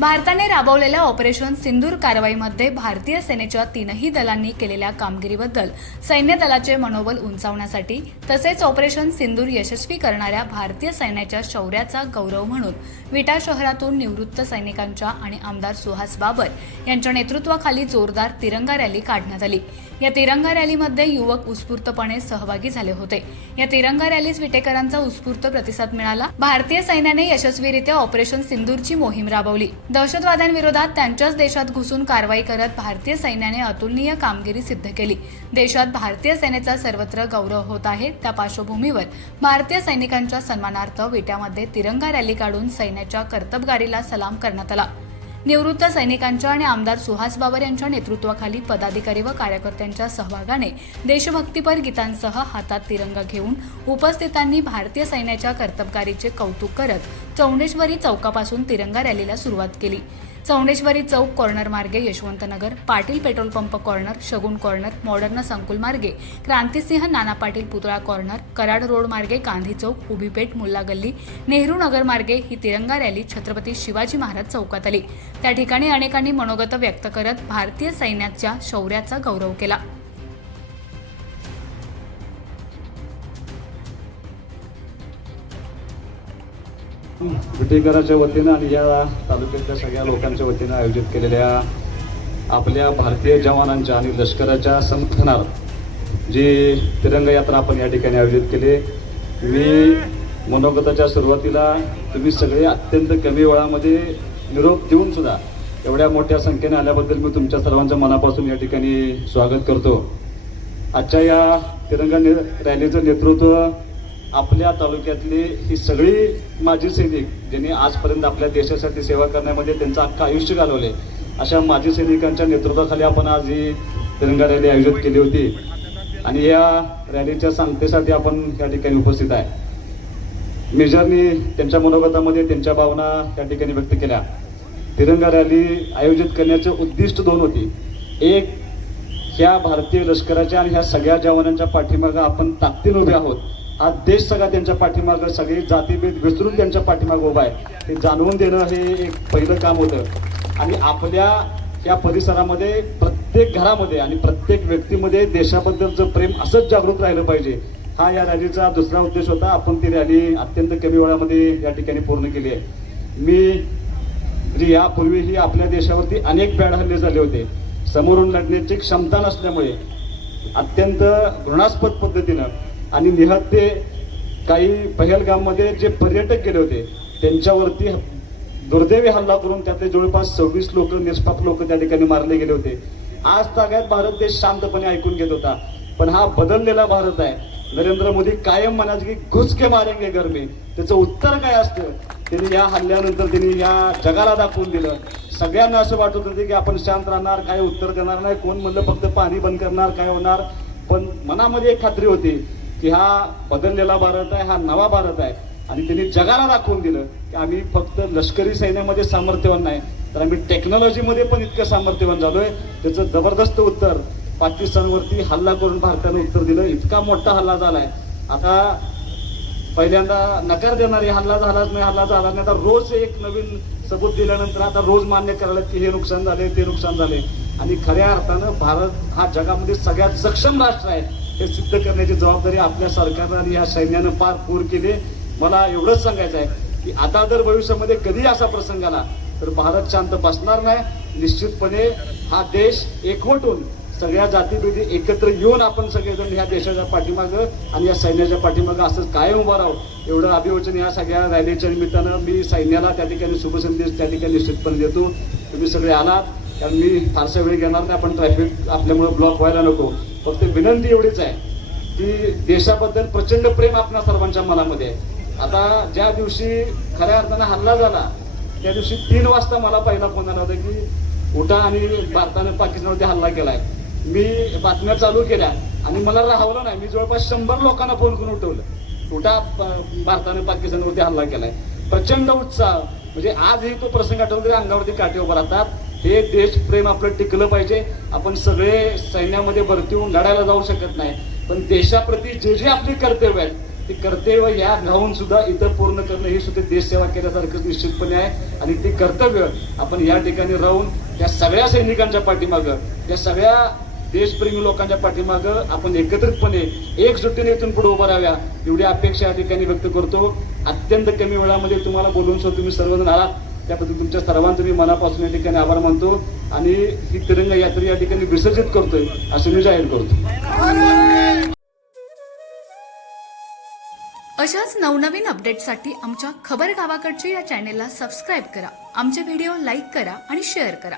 भारताने राबवलेल्या ऑपरेशन सिंदूर कारवाईमध्ये भारतीय सेनेच्या तीनही दलांनी केलेल्या कामगिरीबद्दल सैन्य दलाचे मनोबल उंचावण्यासाठी तसेच ऑपरेशन सिंदूर यशस्वी करणाऱ्या भारतीय सैन्याच्या शौर्याचा गौरव म्हणून विटा शहरातून निवृत्त सैनिकांच्या आणि आमदार सुहास बाबर यांच्या नेतृत्वाखाली जोरदार तिरंगा रॅली काढण्यात आली. या तिरंगा रॅलीमध्ये युवक उत्स्फूर्तपणे सहभागी झाले होते. या तिरंगा रॅलीस विटेकरांचा उत्स्फूर्त प्रतिसाद मिळाला. भारतीय सैन्याने यशस्वीरित्या ऑपरेशन सिंदूरची मोहीम राबवली. दहशतवाद्यांविरोधात त्यांच्याच देशात घुसून कारवाई करत भारतीय सैन्याने अतुलनीय कामगिरी सिद्ध केली. देशात भारतीय सेनेचा सर्वत्र गौरव होत आहे. त्या पार्श्वभूमीवर भारतीय सैनिकांच्या सन्मानार्थ विट्यामध्ये तिरंगा रॅली काढून सैन्याच्या कर्तबगारीला सलाम करण्यात आला. निवृत्त सैनिकांच्या आणि आमदार सुहास बाबर यांच्या नेतृत्वाखाली पदाधिकारी व कार्यकर्त्यांच्या सहभागाने देशभक्तीपर गीतांसह हातात तिरंगा घेऊन उपस्थितांनी भारतीय सैन्याच्या कर्तबगारीचे कौतुक करत चौंडेश्वरी चौकापासून तिरंगा रॅलीला सुरुवात केली. चौंडेश्वरी चौक कॉर्नर मार्गे Yashwantnagar Patil petrol pump corner Shagun corner modern संकुल मार्गे क्रांतिसिंह नाना पाटील पुतळा कॉर्नर कराड रोड मार्गे गांधी चौक उभीपेठ मुल्ला गल्ली नेहरू नगर मार्गे ही तिरंगा रॅली छत्रपती शिवाजी महाराज चौकात आली. त्या ठिकाणी अनेकांनी मनोगत व्यक्त करत भारतीय सैन्याच्या शौर्याचा गौरव केला. विटेकराच्या वतीनं आणि या तालुक्यातल्या सगळ्या लोकांच्या वतीनं आयोजित केलेल्या आपल्या भारतीय जवानांच्या आणि लष्कराच्या समर्थनार्थ जी तिरंगा यात्रा आपण या ठिकाणी आयोजित केली. मी मनोगताच्या सुरुवातीला तुम्ही सगळे अत्यंत कमी वेळामध्ये निरोप देऊन सुद्धा एवढ्या मोठ्या संख्येने आल्याबद्दल मी तुमच्या सर्वांच्या मनापासून या ठिकाणी स्वागत करतो. आजच्या या तिरंगा ने रॅलीचं नेतृत्व आपल्या तालुक्यातली ही सगळी माजी सैनिक ज्यांनी आजपर्यंत आपल्या देशासाठी सेवा करण्यामध्ये त्यांचं अख्खं आयुष्य घालवले अशा माजी सैनिकांच्या नेतृत्वाखाली आपण आज ही तिरंगा रॅली आयोजित केली होती. आणि या रॅलीच्या सांगतेसाठी आपण या ठिकाणी उपस्थित आहे. मेजरनी त्यांच्या मनोगतामध्ये त्यांच्या भावना या ठिकाणी व्यक्त केल्या. तिरंगा रॅली आयोजित करण्याचे उद्दिष्ट दोन होती. एक ह्या भारतीय लष्कराच्या आणि ह्या सगळ्या जवानांच्या पाठीमागं आपण ताकदीन उभे आहोत. हा देश सगळा त्यांच्या पाठीमागं सगळे जातीभेद विसरून त्यांच्या पाठीमागं उभा आहे. हे जाणवून देणं हे एक पहिलं काम होतं. आणि आपल्या या परिसरामध्ये प्रत्येक घरामध्ये आणि प्रत्येक व्यक्तीमध्ये देशाबद्दलचं प्रेम असंच जागरूक राहिलं पाहिजे हा या रॅलीचा दुसरा उद्देश होता. आपण ती रॅली अत्यंत कमी वेळामध्ये या ठिकाणी पूर्ण केली आहे. मी म्हणजे यापूर्वीही आपल्या देशावरती अनेक बॅड हल्ले झाले होते. समोरून लढण्याची क्षमता नसल्यामुळे अत्यंत घृणास्पद पद्धतीनं आणि निहत्ते काही पहलगाममध्ये जे पर्यटक गेले होते त्यांच्यावरती दुर्दैवी हल्ला करून त्यातले जवळपास सव्वीस लोक निष्पाप लोक त्या ठिकाणी मारले गेले होते. आज ताग्यात भारत देश शांतपणे ऐकून घेत होता. पण हा बदललेला भारत आहे. नरेंद्र मोदी कायम म्हणायचे की घुसके मारेंगे घर त्याचं उत्तर काय असतं? त्यांनी या हल्ल्यानंतर त्यांनी या जगाला दाखवून दिलं. सगळ्यांना असं वाटत होतं की आपण शांत राहणार काय उत्तर देणार नाही कोण म्हणलं फक्त पाणी बंद करणार काय होणार? पण मनामध्ये एक खात्री होती. की हा बदललेला भारत आहे हा नवा भारत आहे. आणि त्यांनी जगाला दाखवून दिलं की आम्ही फक्त लष्करी सैन्यामध्ये सामर्थ्यवान नाही तर आम्ही टेक्नॉलॉजीमध्ये पण इतकं सामर्थ्यवान झालोय. त्याचं जबरदस्त उत्तर पाकिस्तानवरती हल्ला करून भारताने उत्तर दिलं. इतका मोठा हल्ला झालाय. आता पहिल्यांदा नकार देणारे हल्ला झालाच नाही हल्ला झाला नाही. आता रोज एक नवीन सबूत दिल्यानंतर आता रोज मान्य करायला की हे नुकसान झाले ते नुकसान झाले आणि खऱ्या अर्थानं भारत हा जगामध्ये सगळ्यात सक्षम राष्ट्र आहे. हे सिद्ध करण्याची जबाबदारी आपल्या सरकारनं आणि या सैन्यानं पार पूर केली. मला एवढंच सांगायचं आहे की आता जर भविष्यामध्ये कधी असा प्रसंग आला तर भारत शांत बसणार नाही. निश्चितपणे हा देश एकवटून सगळ्या जातीभेदी एकत्र येऊन आपण सगळेजण ह्या देशाच्या पाठीमागं आणि या सैन्याच्या पाठीमागं असं कायम उभं राहू. एवढं अभिवचन या सगळ्या रॅलीच्या निमित्तानं मी सैन्याला त्या ठिकाणी शुभसंदेश त्या ठिकाणी निश्चितपणे देतो. तुम्ही सगळे आलात. कारण मी फारसा वेळ घेणार नाही आपण ट्रॅफिक आपल्यामुळे ब्लॉक व्हायला नको. फक्त विनंती एवढीच आहे की देशाबद्दल प्रचंड प्रेम आपल्या सर्वांच्या मनामध्ये आहे. आता ज्या दिवशी खऱ्या अर्थानं हल्ला झाला त्या दिवशी तीन वाजता मला पहिला फोन आला होता की उठा आणि भारताने पाकिस्तानवरती हल्ला केलाय. मी बातम्या चालू केल्या आणि मला राहवलं नाही. मी जवळपास शंभर लोकांना फोन करून उठवलं. उठा प- भारताने पाकिस्तानवरती हल्ला केलाय. प्रचंड उत्साह. म्हणजे आजही तो प्रसंग आठवला तरी अंगावरती काठी उभा राहतात. हे देशप्रेम आपलं टिकलं पाहिजे. आपण सगळे सैन्यामध्ये भरती होऊन लढायला जाऊ शकत नाही. पण देशाप्रती जे जे आपली कर्तव्य आहेत ते कर्तव्य या राहून सुद्धा इतर पूर्ण करणं ही सुद्धा देशसेवा केल्यासारखं निश्चितपणे आहे. आणि ते कर्तव्य आपण या ठिकाणी राहून त्या सगळ्या सैनिकांच्या पाठीमागं त्या सगळ्या देशप्रेमी लोकांच्या पाठीमागं आपण एकत्रितपणे एकजुटीने इथून पुढे उभं राहाव्या एवढी अपेक्षा या ठिकाणी व्यक्त करतो. अत्यंत कमी वेळामध्ये तुम्हाला बोलवून सुद्धा तुम्ही सर्वजण आलात. त्याबद्दल तुमच्या सर्वांचं मी मनापासून या ठिकाणी आभार मानतो आणि ही तिरंगा यात्रा या ठिकाणी विसर्जित करतोय असं मी जाहीर करतो. अशाच नवनवीन अपडेटसाठी आमच्या खबर गावाकडची या चॅनेलला सबस्क्राईब करा. आमचे व्हिडिओ लाईक करा आणि शेअर करा.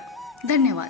धन्यवाद.